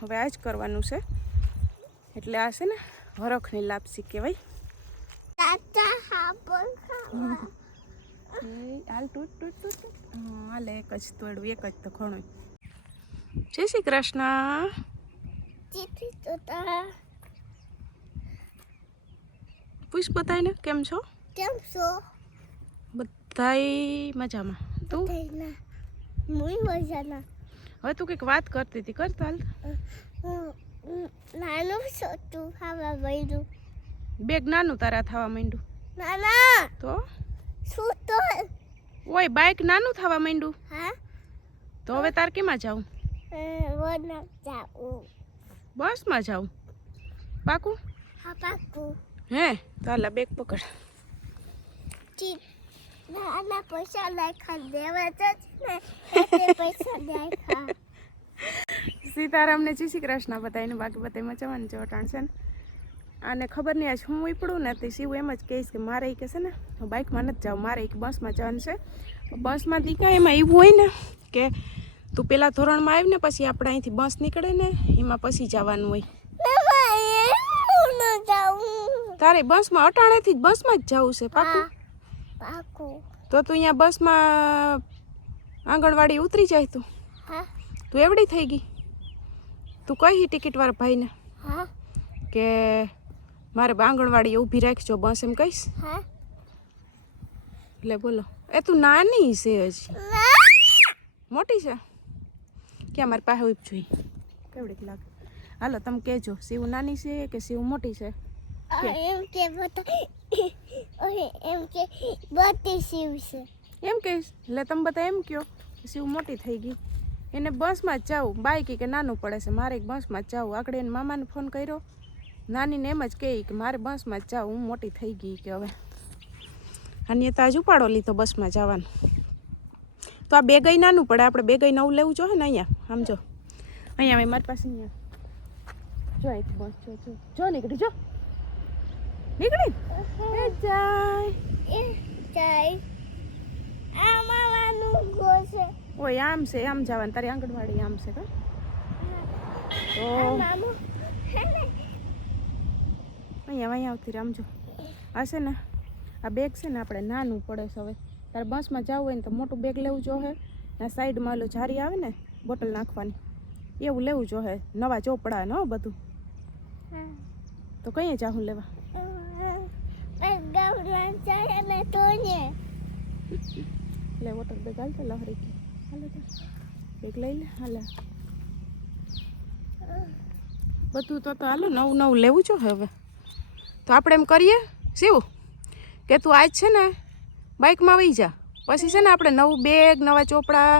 હવે આ જ કરવાનું છે એટલે આ છે ને હરખની લાપસી કહેવાય. હાલ તૂટ તૂટ તૂટ હાલે એક જ તોડવું એક જ તો ઘણું. જય શ્રી કૃષ્ણ. પૂછ બધાને કેમ છો? કેમ છો? બધાય મજામાં. તું? મજામાં. હવે તું કંઈક વાત કરતી હતી કર ચાલ. નાનું છોટું ખાવા માંડ્યું. બેગ નાનું તારા થવા માંડ્યું. નાના તો શું તો ઓય બાઈક નાનું થવા માંડ્યું. હા તો હવે તાર કેમાં જાઉં? વના જાઉં. બસમાં જાઉં. પાકું? હા પાકું. હે તો હાલ બેગ પકડ. નાના પૈસા નાખા દેવા જ ને એટલે પૈસા નાખા. સીતારામને જય શ્રી કૃષ્ણ બધાને. બાકી બધા મચાવાનું છે વટાણ છે ને. આને ખબર નહીં આજ હું ઉપડું ને તે શિવ એમ જ કહીશ કે મારે કે છે ને બાઇકમાં નથી જાઉં, મારે એક બસમાં જવાનું છે. બસમાં દીકા એમાં એવું હોય ને કે તું પેલા ધોરણમાં આવી ને પછી આપણે અહીંથી બસ નીકળે ને એમાં પછી જવાનું હોય. તારે બસમાં અટાણેથી જ બસમાં જ જવું છે. પાકું? પાકું. તો તું અહીંયા બસમાં આંગણવાડી ઉતરી જાય તું. હા તું એવડી થઈ ગઈ. તું કહી ટિકિટવાળા ભાઈને હા કે મારે આંગણવાડી ઊભી રાખજો બસ એમ કહીશ. હા એટલે બોલો એ તું નાની છે હજી મોટી છે ક્યાં મારી પાસે ઉભ જોઈ કેવડીક લાગે. હાલો તમે કહેજો શિવ નાની છે કે શિવ મોટી છે? એમ કે એમ કે બધી શિવ છે એમ કહીશ એટલે તમે બધા એમ કહો શિવ મોટી થઈ ગઈ. એને બસમાં જ જાઉં. બાઈક કે નાનું પડે છે મારે બસમાં જ જાઉં. આગળ એને મામાને ફોન કર્યો નાનીને એમ જ કહે કે મારે બસમાં જ જાઉં, હું મોટી થઈ ગઈ કે હવે. અને તાજ ઉપાડો લીધો બસમાં જવાનું. તો આ બે ગઈ નાનું પડે, આપણે બે ગઈ નવું લેવું જોઈએ ને. અહીંયા આમ જો અહીંયા આવે મારી પાસે અહીંયા જો અહીંથી બસ જો જો જો નીકળી જો નીકળી એ જાય આ મામાનું ઘર છે. ઓય આમ છે આમ જવાનું. તારી આંગણવાડી આમ છે કા? તો મામુ અહીંયા આવતી રે આમ જો. આ છે ને આ બેગ છે ને આપણે નાનું પડે છે. હવે તારે બસમાં જવું હોય ને તો મોટું બેગ લેવું જોઈએ. ને સાઈડમાં ઓલું જારી આવે ને બોટલ નાખવાની એવું લેવું જોઈએ. નવા ચોપડા ને બધું. તો કઈ જાઉં લેવા? લે વોટર બેગ હાલ તો લહરી ગઈ. હાલે તો બેગ લઈ લે. હાલે બધું તો હાલો નવું નવું લેવું છો હવે. તો આપણે એમ કરીએ શિવ કે તું આજ છે ને બાઇકમાં વહી જા. પછી છે ને આપણે નવું બેગ નવા ચોપડા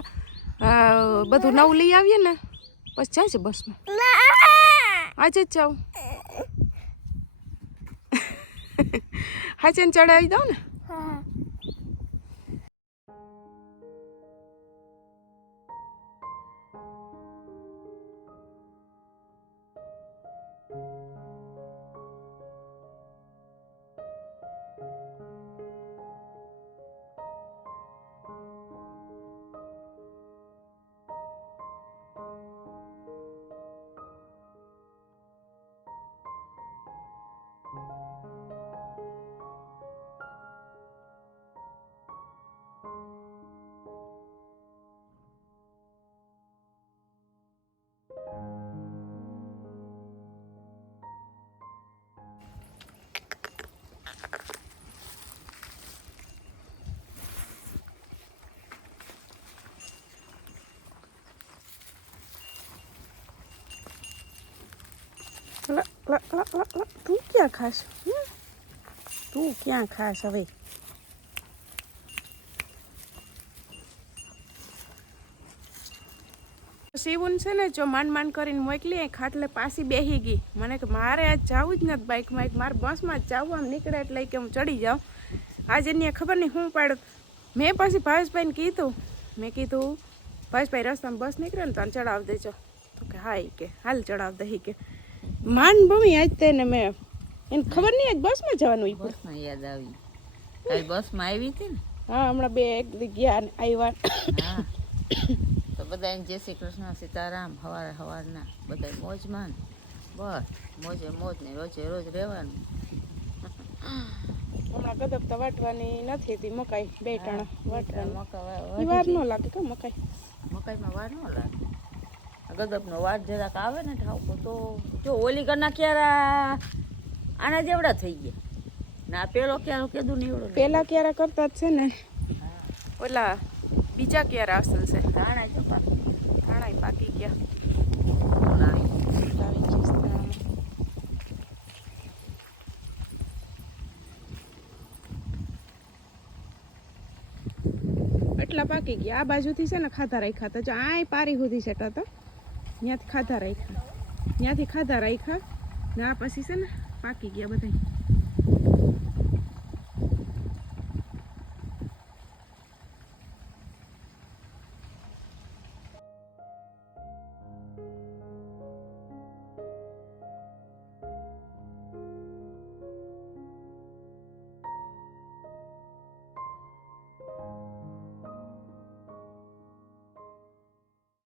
બધું નવું લઈ આવીએ ને પછી જાય છે બસમાં. આજે જ જાઉં. હાચેને ચડાવી દઉં ને. તું ક્યાં ખાસ? તું ક્યાં ખાસ હવે? શિવન છે ને જો માંડ કરીને મોકલી ખાટલે પાછી બેસી ગઈ. મને કે મારે આજ જવું જ નથી બાઇકમાં, મારે બસમાં જ જવું. આમ નીકળે એટલે કે હું ચડી જાઉં. આજે એની ખબર નહીં શું પાડું. મેં પછી ભાવેશભાઈને કીધું, મેં કીધું ભાવેશભાઈ રસ્તામાં બસ નીકળે ને તો ચડાવી દેજો. તો કે હા એ કે હાલ ચડાવી દે કે માન ભમી આજ તેને મેં એને ખબર નહીં આજ બસમાં જવાનું. બસમાં યાદ આવી તારી બસમાં આવી હતી ને? હા હમણાં બે એક ગયા આવ્યા. હા તો બધાને જય શ્રી કૃષ્ણ સીતારામ. હવારના બધા મોજમાં ને બસ મોજે મોજ ને રોજે રોજ રહેવાનું. હમણાં ગદપતા વાટવાની નથી હતી મકાઈ 2 ટાણા વાટવાની. મકાઈ ઈ વાર ન લાગે કે મકાઈ મકાઈમાં વાર ન લાગે. ગદપનો વાર જરાક આવે ને ઠાવકો તો જો ઓલી ઘરના ક્યારા આના જેવડા થઈ ગયા ના પેલો ક્યારો કીધું ને એવડો પેલા ક્યારા કરતા જ છે ને ઓલા બીજા ક્યારા અસલ છે. ધાણા જો ધાણાય પાકી ગયા. આવી આવી ગયું છે ધાણા. એટલા પાકી ગયા. આ બાજુથી છે ને ખાધા રાખ્યા હતા. જો આય પારી સુધી સેટા હતા ત્યાંથી ખાધા રાખ્યા ને આ પછી છે ને પાકી ગયા બધા.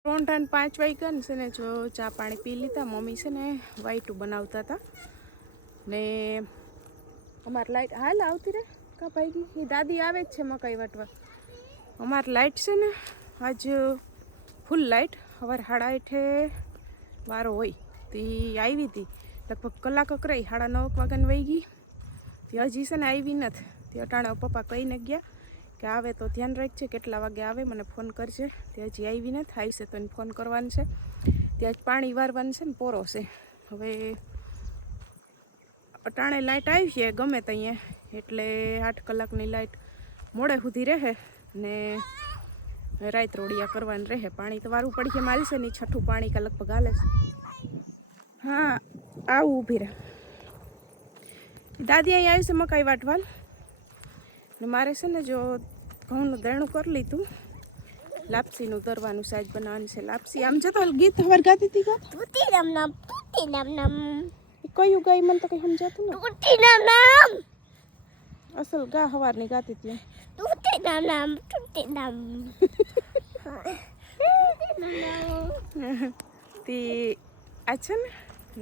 રોંઢાને 5 વાગ્યા ને છે ને જો ચા પાણી પી લીધા. મમ્મી છે ને વાઈટું બનાવતા હતા ને અમારી લાઈટ હાલ આવતી રહે કા ભાઈ એ દાદી આવે જ છે મકાઈ વાટવા. અમારી લાઈટ છે ને આજ ફૂલ લાઈટ સવારે 8:30 વારો હોય તો એ આવી હતી લગભગ કલાક રહી 9:30 વાગ્યાને વહી ગઈ. તે હજી છે ને આવી નથી. તે અટાણે પપ્પા કહીને ગયા કે આવે તો ધ્યાન રાખજે કેટલા વાગે આવે મને ફોન કરજે. તે હજી આવી નથી. આવશે તો એને ફોન કરવાનું છે. ત્યાં જ પાણી વારવાનું છે ને પોરો છે. હવે અટાણે લાઇટ આવી છે ગમે ત્યાં એટલે 8 કલાકની લાઇટ મોડે સુધી રહે ને રાત રોડિયા કરવાની રહે. પાણી તો વારવું પડશે માલશે નહીં. 6ઠું પાણી કા લગભગ હાલે છે. હા આવું ઊભી રહે. દાદી અહીં આવી છે મકાઈ વાટવાલ ને મારે છે ને જો ઘઉંનું દરણું કરી લીધું. લાપસીનું દરવાનું સાજ બનાવવાનું છે. લાપસી આમ જતો ગીત હવાર ગાતી હતી કા તૂટી નામ નામ તૂટી નામ નામ કયું ગાય મને તો કઈ સમજાતું ને. તૂટી નામ નામ અસલ ગા હવારની ગાતી હતી. તૂટી નામ નામ તૂટી નામ તે આ છે ને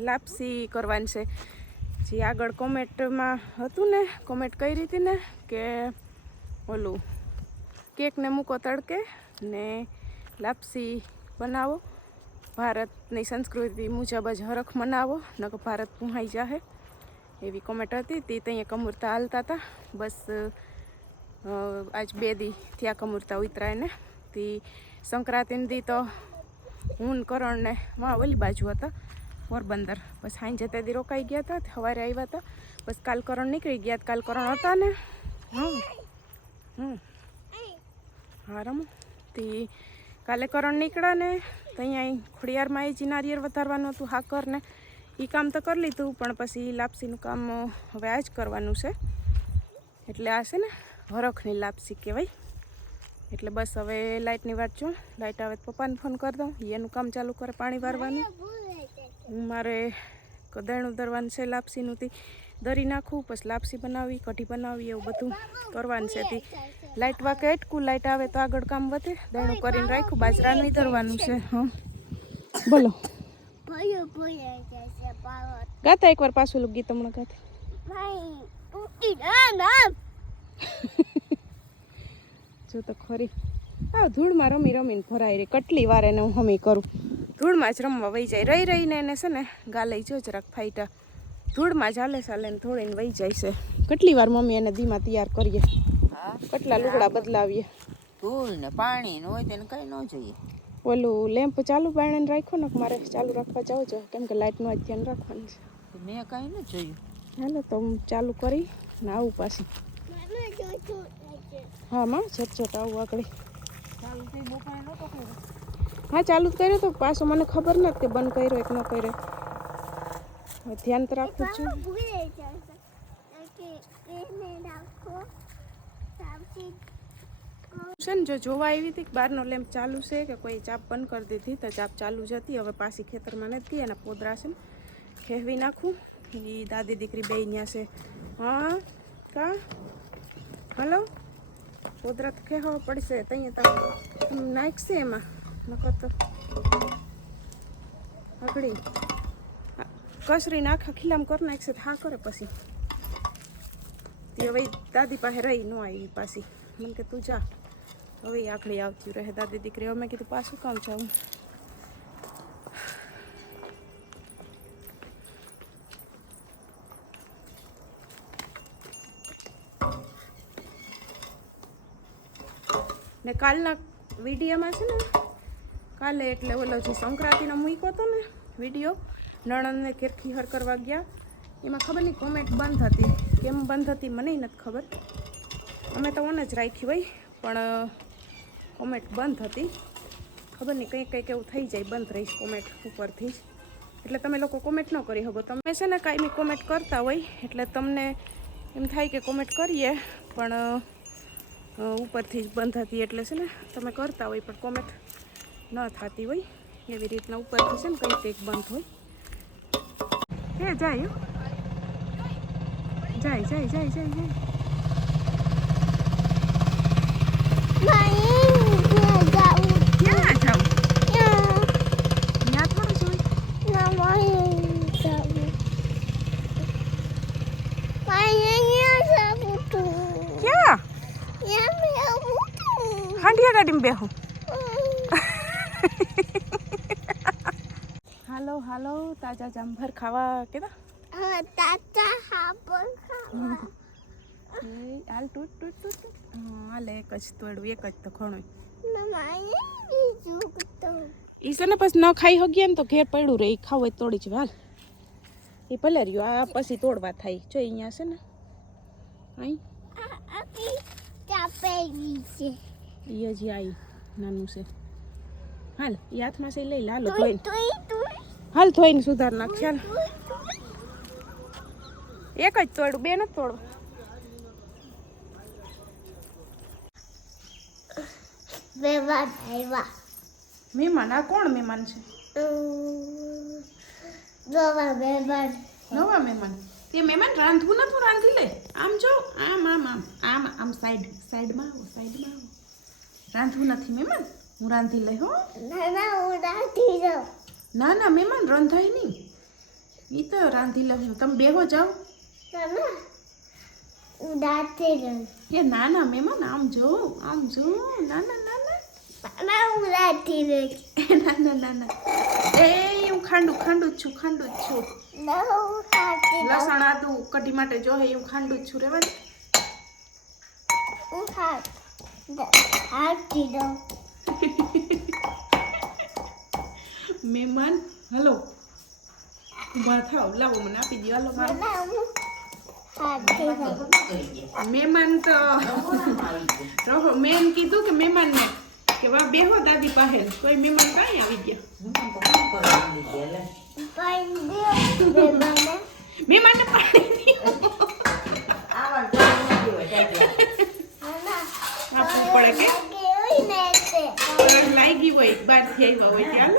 લાપસી કરવાની છે. જે આગળ કોમેન્ટમાં હતું ને કોમેન્ટ કરી હતી ને કે ઓલું કેકને મૂકો તડકે ને લાપસી બનાવો ભારતની સંસ્કૃતિ મુજબ જ હરખ મનાવો નકર ભારત પુહાઈ જાહે એવી કોમેન્ટ હતી. તે ત્યાં કમૂરતા હાલતા હતા. બસ આજ 2 દી ત્યાં કમૂરતા ઉતરાય ને તે સંક્રાંતિની દી તો હું કરણ ને ઓલી બાજુ હતા પોરબંદર. બસ સાંજે તે દી રોકાઈ ગયા હતા. સવારે આવ્યા હતા. બસ કાલ કરણ નીકળી ગયા. કાલ કરણ હતા ને હા રમો તે કાલે કરણ નીકળ્યા ને ત્યાં ખોડિયારમાં એ નારિયેળ વધારવાનું હતું હાકર ને એ કામ તો કરી લીધું પણ પછી લાપસીનું કામ હવે આ જ કરવાનું છે. એટલે આ છે ને હરખની લાપસી કહેવાય. એટલે બસ હવે લાઇટની વાત છું. લાઇટ આવે તો પપ્પાને ફોન કરી દઉં એનું કામ ચાલુ કરે પાણી વારવાનું. મારે દરણું દરવાનું છે લાપસીનું તે દરી નાખવું પછી લાપસી બનાવવી કઢી બનાવવી એવું બધું કરવાનું છે. તે લાઇટ વાકે અટકું લાઇટ આવે તો આગળ કામ વધે. દરણું કરીને રાખ્યું બાજરાનું ધરવાનું છે. હા બોલો ભયો ભયો જશે પાવર ગાતા એકવાર પાછું ગીત હમણાં ગાતા ભાઈ તૂટી નામ નામ જો તો ખરી આ ધૂળમાં રમી રમીને ભરાય રે. કેટલી વાર એને હું હમી કરું ધૂળમાં જ રમવા વહી જાય. રહીને એને છે ને ગાલે જો જરાક ફાઈટા ધૂળમાં ચાલે ચાલે ને થોડીને વહી જાય છે. કેટલી વાર મમ્મી એને દીમાં તૈયાર કરીએ. કેટલા લુગડા બદલાવીએ. ધૂળ ને પાણી ને હોય તેને કઈ ન જોઈએ. ઓલું લેમ્પ ચાલુ બાણે રાખ્યો ને મારે ચાલુ રાખવા જાવ છો કેમ કે લાઇટનું જ ધ્યાન રાખવાનું છે. મેં કઈ ન જોયું. હાલો તો હું ચાલુ કરી ને આવું પાછી. હા માં ઝટઝટ આવું આગળ. હા ચાલુ જ કર્યો તો પાછો મને ખબર નથી કે બંધ કર્યો કે ન કર્યો. ધ્યાન તો રાખવું જ છે ને. જો જોવા આવી હતી કે બહારનો લેમ્પ ચાલુ છે કે કોઈ ચાપ બંધ કરી દીધી તો ચાપ ચાલુ જ હતી. હવે પાછી ખેતરમાં નથી ગઈ અને પોદરા છે ને ખેવી નાખું. એ દાદી દીકરી બે ત્યાં છે. હા કા હલો પોદરા તો ખેવા પડશે ત્યાં તમે નાખશે એમાં નકર તો આગળી કસરીને આખા ખીલામ કરી નાખશે તો હા કરે પછી તે હવે દાદી પાસે રહી ન આવી પાછી મને કે તું જા હવે આખડી આવતી રહે દાદી દીકરી હવે મેં કીધું પાછું કામ જાઉં ને કાલના વિડીયોમાં છે ને કાલે એટલે ઓલો જે સંક્રાંતિનો મૂક્યો હતો ને વિડીયો નણંદને ખીર કરવા ગયા એમાં ખબર નહીં કોમેન્ટ બંધ હતી કેમ બંધ હતી મને નથી ખબર અમે તો ઓન જ રાખી હોય પણ કોમેન્ટ બંધ હતી ખબર નહીં કંઈક કંઈક એવું થઈ જાય બંધ રહીશ કોમેન્ટ ઉપરથી જ એટલે તમે લોકો કોમેન્ટ ન કરી શકો તમે છે ને કાંઈ કોમેન્ટ કરતા હોય એટલે તમને એમ થાય કે કોમેન્ટ કરીએ પણ ઉપરથી જ બંધ હતી એટલે છે ને તમે કરતા હોય પણ કોમેન્ટ ન થતી હોય એવી રીતના ઉપરથી છે ને કંઈક કંઈક બંધ હોય કે જાય જાય જાય જાય જાય જાય ક્યાં જાઉં ત્યાં થોડું જોઈ ક્યાં હાંડિયા ગાડીમાં બેહું હાલો હાલો તાજા જામફર ખાવા કેતા તાતા હાપર ખાવા હાલ તૂટ તૂટ તૂટ હાલે એક જ તોડવું એક જ તો ઘણું ઈ છે ને પછી ન ખાઈ હગીએ ને તો ઘેર પડ્યું રહે ખાવું હોય તોડી જ હાલ એ ભલે રહ્યું આ પછી તોડવા થાય જો અહીંયા છે ને અહીં એ હજી આવી નાનું છે હાલ એ હાથમાં છે લઈ લે હાલો ધોઈને હાલ ધોઈને સુધાર નાખ ચાલ એક જ તોડું બે નથી તોડવા મહેમાન આ કોણ મહેમાન છે નવા મહેમાન તે મહેમાન રાંધવું નતું રાંધી લે આમ જો આમ આમ આમ આમ આમ સાઈડમાં આવો રાંધવું નથી મહેમાન હું રાંધી લઈ હો ના ના મહેમાન રંધાય નહીં ઈ તો રાંધી લઉં તમે બેહો જાઓ એ ના ના મહેમાન આમ જો ના ના ના ના ના ના ના એ હું ખાંડું જ છું લસણ આદુ કઢી માટે જો હે હું ખાંડું જ છું રેવા મહેમાન હલો ઉભા થાવ લાવો મને આપી દો હાલો મારું મહેમાન તો રહો મેં કીધું કે મહેમાન ને કે વા બેહો દાદી પાસે કોઈ મહેમાન કાંઈ આવી ગયા મહેમાનને પાણી આપવું પડે કે લાગી હોય બહારથી આવ્યા હોય ત્યાં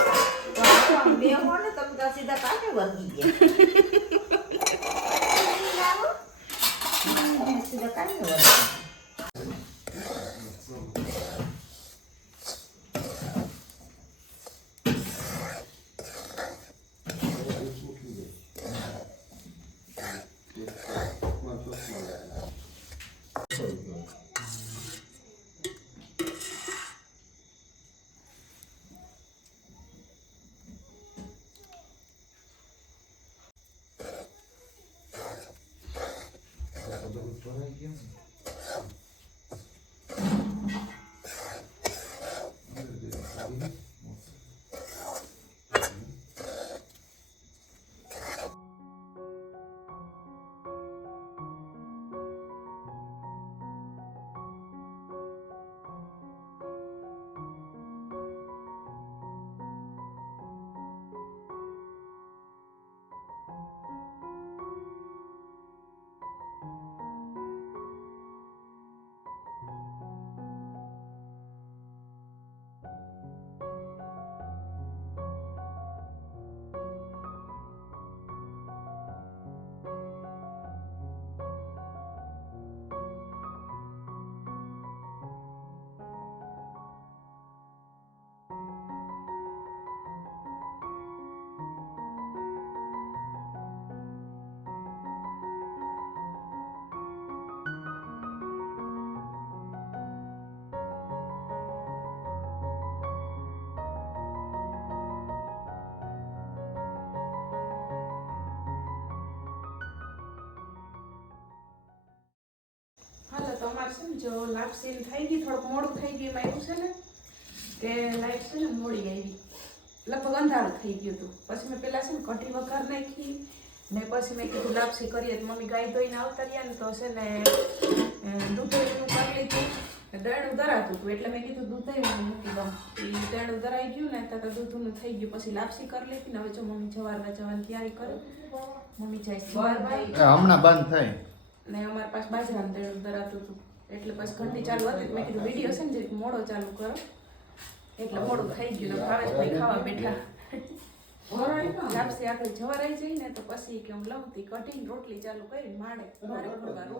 જો લાપસી થઈ ગઈ, થોડુંક મોડું થઈ ગયું. એમાં એવું છે ને કે લાઈટ છે ને મોડી આવી, લગભગ અંધારું થઈ ગયું હતું. પછી મેં પેલા છે ને કઢી વઘાર નાખી ને પછી મેં કીધું લાપસી કરીએ. તો મમ્મી ગાય ધોઈને આવતા રહ્યા ને તો છે ને દૂધેલું કરી લીધું, દળનું ધરાતું હતું એટલે મેં કીધું દૂધેલું મૂકી દઉં. એ દળનું ધરાઈ ગયું ને તો દૂધનું થઈ ગયું. પછી લાપસી કરી લીધી ને હવે જો મમ્મી જવારમાં જવાની તૈયારી કરે. મમ્મી જાય સવારમાં હમણાં બંધ થાય ને અમારી પાસે બાજરાનું દળનું ધરાતું હતું એટલે પછી ઘંટી ચાલુ હતી. મેં કીધું વિડીયો છે ને જરીક મોડો ચાલુ કરો એટલે મોડું થઈ ગયું. ને ભાવેશભાઈ ખાવા બેઠા. લાપસી આગળ જવારાઈ જઈ ને તો પછી કે હું લઉં તી કઢીને રોટલી ચાલુ કરીને મારે ઘરવાનું